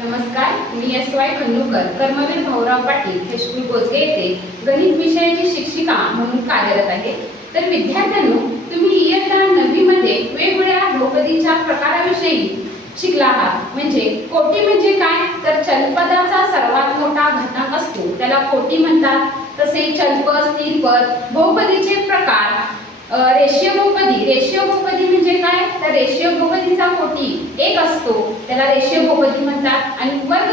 नमस्कार, मी एस.वाय. खंडूकर, कर्मवीर भाऊराव पाटील हायस्कूल बोजगे येथे गणित विषयाची शिक्षिका म्हणून कार्यरत आहे. तर विद्यार्थ्यांनो, तुम्ही इयत्ता 9वी मध्ये वेगवेगळ्या बहुपदीच्या प्रकाराविषयी शिकला आहात. म्हणजे कोटी म्हणजे काय, तर चलपदाचा सर्वात मोठा घटक असतो त्याला कोटी म्हणतात. तसे चलपद, स्थिरपद, बहुपदीचे प्रकार, रेषीय बहुपदी म्हणजे काय, तर रेषीय बहुपदीचा कोटी 1 असतो त्याला रेषीय बहुपदी म्हणतात. आणि वर्ग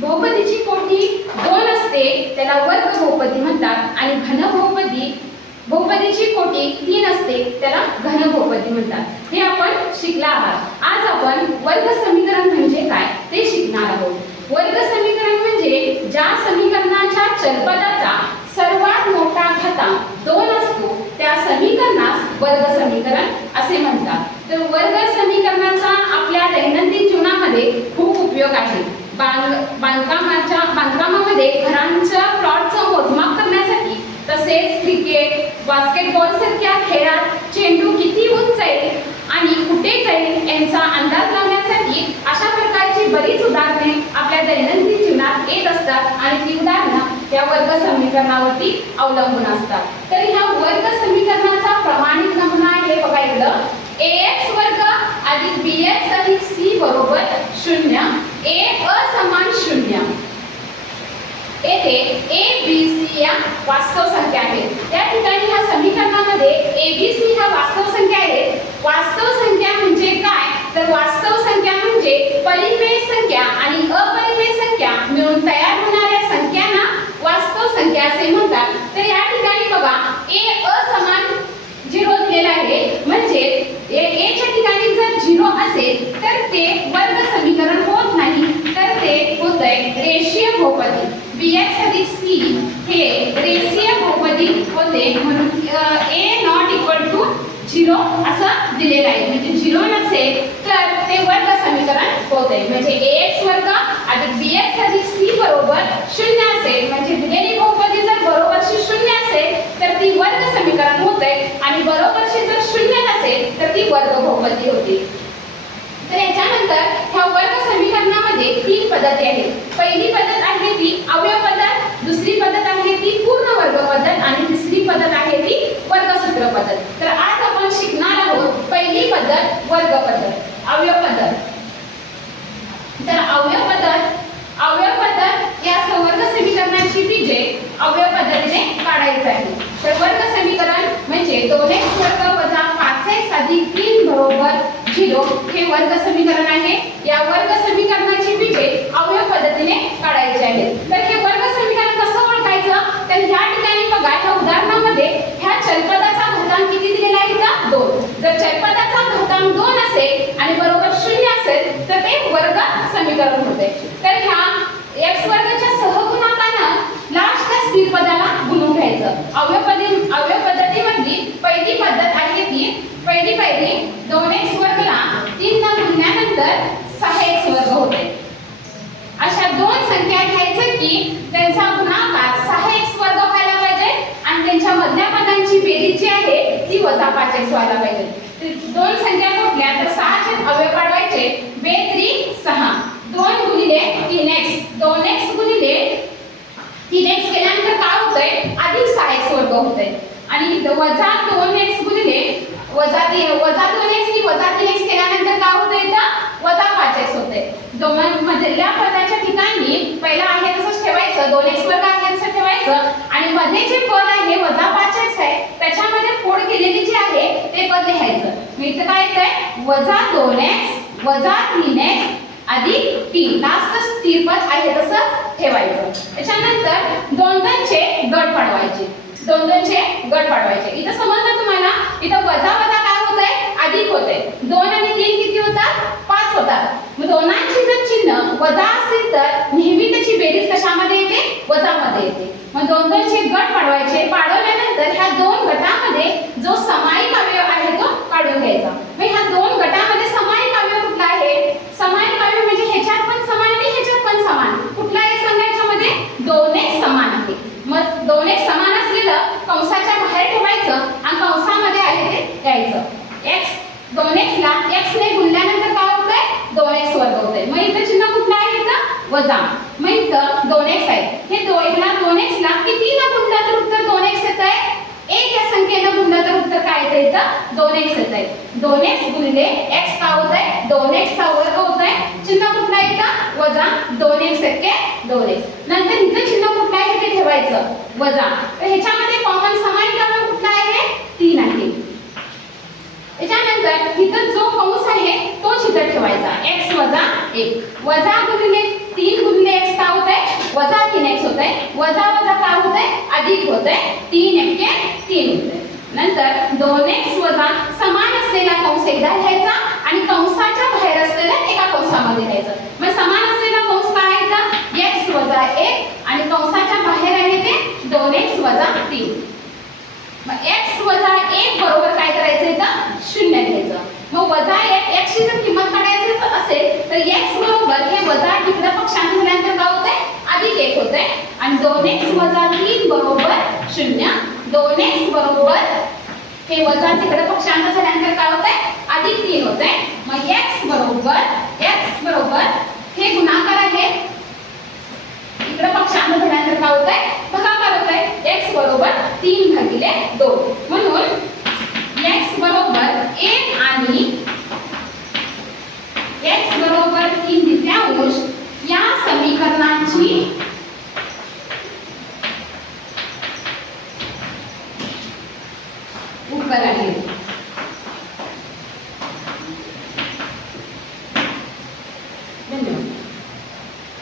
बहुपदीची कोटी 2 असते त्याला वर्ग बहुपदी म्हणतात. आणि घन बहुपदीची कोटी 3 असते त्याला घन बहुपदी म्हणतात. हे आपण शिकला आहात. आज आपण वर्ग समीकरण म्हणजे काय ते शिकणार आहोत. वर्ग समीकरण म्हणजे ज्या समीकरणाच्या चलपदाचा सर्वात मोठा घातांक 2 असतो त्या समीकरणास वर्ग समीकरण असे म्हणतात. तर वर्ग समीकरणाचा आपल्या दैनंदिन जीवनामध्ये खूप उपयोग आहे. बांधकामामध्ये घरांच्या प्लॉटचं मोजमाप करण्यासाठी, तसेच क्रिकेट, बास्केटबॉल सारख्या खेळात चेंडू किती उंच जाईल आणि कुठे जाईल यांचा अंदाज लावण्यासाठी अशा प्रकारची बरीच उदाहरणे आपल्या दैनंदिन जीवनात येत असतात. आणि ती उदाहरणं या वर्ग समीकरणावरती अवलंबून असतात. तर ह्या वर्ग समीकरणाचा प्रमाणित नमुना आहे बघा इकडं. ax वर्ग अधिक bx अधिक c बरोबर 0, a असमान 0. येथे a b c या वास्तव संख्या आहेत. त्या ठिकाणी ह्या समीकरणामध्ये a b c ह्या वास्तव संख्या आहेत. वास्तव संख्या म्हणजे काय, तर वास्तव संख्या म्हणजे परिमेय संख्या आणि अपरिमेय संख्या मिळून तयार होणाऱ्या संख्यांना वास्तव संख्या असे म्हणतात. तर या ठिकाणी बघा a असमान 0 दिलेला आहे. म्हणजे a च्या ठिकाणी जर 0 असेल तर ते वर्ग समीकरण होत नाही, तर ते होतंय रेषीय बहुपदी. bx अधिक c हे रेषीय बहुपदी होते. म्हणून a नॉट इक्वल टू 0 असं दिलेलं आहे. म्हणजे 0 नसेल तर ते वर्ग समीकरण होते. म्हणजे ax वर्ग अधिक bx अधिक c बरोबर 0 असेल, म्हणजे दिलेली बहुपदी जर बरोबरशी 0 असेल तर ती वर्ग समीकरण होते. आणि बरोबरशी जर 0 नसेल तर ती वर्ग बहुपदी होते. तर याच्यानंतर ह्या वर्ग समीकरणामध्ये 3 पद्धती आहेत. पहिली पद्धत आहे ती अवयव पद्धत, दुसरी पद्धत आहे ती पूर्ण वर्ग पद्धत आणि तिसरी पद्धत आहे ती वर्गसूत्र पद्धत. तर आज आपण शिकणार आहोत पहिली पद्धत वर्ग पद्धत, अवयव पद्धत. तर अवयव पद्धत या वर्ग समीकरणाची बीजे अवयव पद्धतीने काढायची आहे. तर वर्ग समीकरण म्हणजे 2x वर्ग वजा 5x अधिक 3 बरोबर 0 हे वर्ग समीकरण आहे. या वर्ग समीकरणाची बीजे अवयव पद्धतीने काढायची आहेत. तर हे वर्ग समीकरण कसं ओळखायचं, तर या ठिकाणी बघा ह्या उदाहरणामध्ये ह्या चलपदाचा घातांक किती दिलेला आहे इथं 2. जर चलपदाचा घातांक 2 असेल आणि बरोबर 0 असेल तर ते वर्ग समीकरण होते. तर ह्या x वर्गाच्या सहगुणकानं लास्टच्या स्थिर पदाला गुणून घ्यायचं. अवयव पद्धतीमधली पहिली पद्धत आहे ती पहिली पायरी 2x वर्गला 3 न गुणल्यानंतर 6x वर्ग होते. अशा दोन संख्या घ्यायचं की त्यांचा गुणाकार 6x वर्ग व्हायला पाहिजे आणि त्यांच्या मधल्या पदांची बेरीज जी आहे ती वजा 5x व्हायला पाहिजे. दोन संख्या कुठल्या, तर 6 चे अवयव काढवायचे. 2 3 6 2 गुणिले 3x 2x गुणिले 3x केल्यानंतर काय होतंय अधिक 6x वर्ग होतंय. आणि वजा 2x गुणिले वजा 2x आणि वजा 3x केल्यानंतर काय होतंय इथं वजा 5x होतंय. दोन मधल्या पदाच्या ठिकाणी पहिला आहे तसंच ठेवायचं, 2x वर्ग आहे तसं ठेवायचं आणि मध्ये जे पद आहे वजा 5x आहे त्याच्यामध्ये फोड केलेली जी आहे ते पद लिहायचं. मग इथं काय येतंय वजा 2x वजा 3x अधिक 3 लास्ट स्थिर पद आहे तसं ठेवायचं. त्याच्यानंतर 2 चे गट पाडवायचे. इथं समजलं तुम्हाला, इथं वजा वजा काय होतंय अधिक होतंय. 2 आणि 3 किती होतात 5 होतात. मग दोनांची जर चिन्ह वजा असेल तर नेहमी त्याची बेरीज कशामध्ये येते वजामध्ये येते. मग 2 चे गट पाडवायचे. पाडवल्यानंतर ह्या दोन गटामध्ये जो सामायिक अवयव आहे तो काढून घ्यायचा. मग ह्या दोन गटामध्ये सामायिक अवयव कुठला आहे, सामायिक अवयव म्हणजे ह्याच्यात पण समान आणि ह्याच्यात पण समान. कुठला आहे सांगा याच्यामध्ये 2x समान आहे. मग 2x समान असलेलं कंसाच्या बाहेर ठेवायचं आणि कंसामध्ये आहे ते घ्यायचं. x 2x ला x ने गुणल्यानंतर काय होतंय 2x वर्ग होतंय. मग इथे चिन्ह कुठलं वजा मग इथं 2x आहे. हे ह्याला 2x ला किती ना गुणला तर उत्तर 2x येत आहे. 1 या संख्येनं गुणलं तर उत्तर काय येतं इथं 2x येत आहे. 2x गुणिले x काय होत आहे 2x चा वर्ग होत आहे. चिन्ह कुठला येतं वजा 2x एके 2x. नंतर इथं चिन्ह कुठलं आहे ते ठेवायचं वजा. तर ह्याच्यामध्ये कॉमन समान क्रमांक कुठला आहे 3 आहे. त्याच्यानंतर इथं जो कंस आहे तोच इथं ठेवायचा x वजा 1. वजा गुणिले 3 गुणिले x काय होत आहे वजा 3x होत आहे. वजा वजा काय होत आहे अधिक होत आहे. 3 एके 3 होत आहे. नंतर 2x वजा समान असलेला कंस एकदा घ्यायचा आणि कंसाच्या बाहेर असलेला एका कंसामध्ये घ्यायचं. मग समान असलेला कंस काय आहे तर x वजा 1 आणि कंसाच्या बाहेर आहे ते 2x वजा 3. मग x वजा 1 बरोबर काय करायचं इथं 0 घ्यायचं. मग वजा 1 x ची जर किंमत काढायची असेल तर x बरोबर हे वजा तिकडे पक्षांतर झाल्यानंतर काय होतंय अधिक 1 होतंय आणि 2x वजा 3 बरोबर 0. 2x बरोबर हे वजा तिकडे पक्षांतर झाल्यानंतर काय होतंय अधिक 3 होतंय. मग x बरोबर हे गुणाकार आहे इकडे पक्षांतर झाल्यानंतर काय होतंय भागाकार होतंय. x बरोबर 3 भागिले 2 म्हणून x बरोबर 1 आणि x बरोबर 3/3 या समीकरणाची उत्तर आहे.